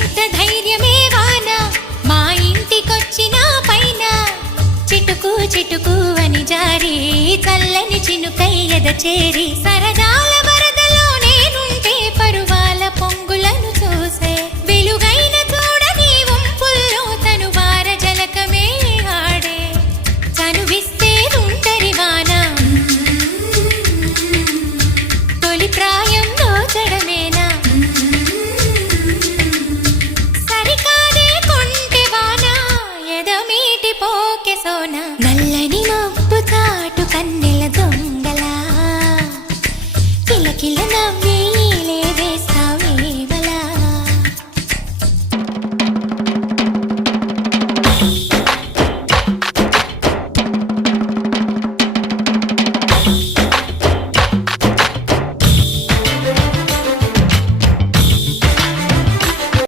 ఎంత ధైర్యమే వాన మా ఇంటికొచ్చిన పైన చిటుకు చిటుకు అని జారి చల్లని చినుకై ఎద చేరి సరదా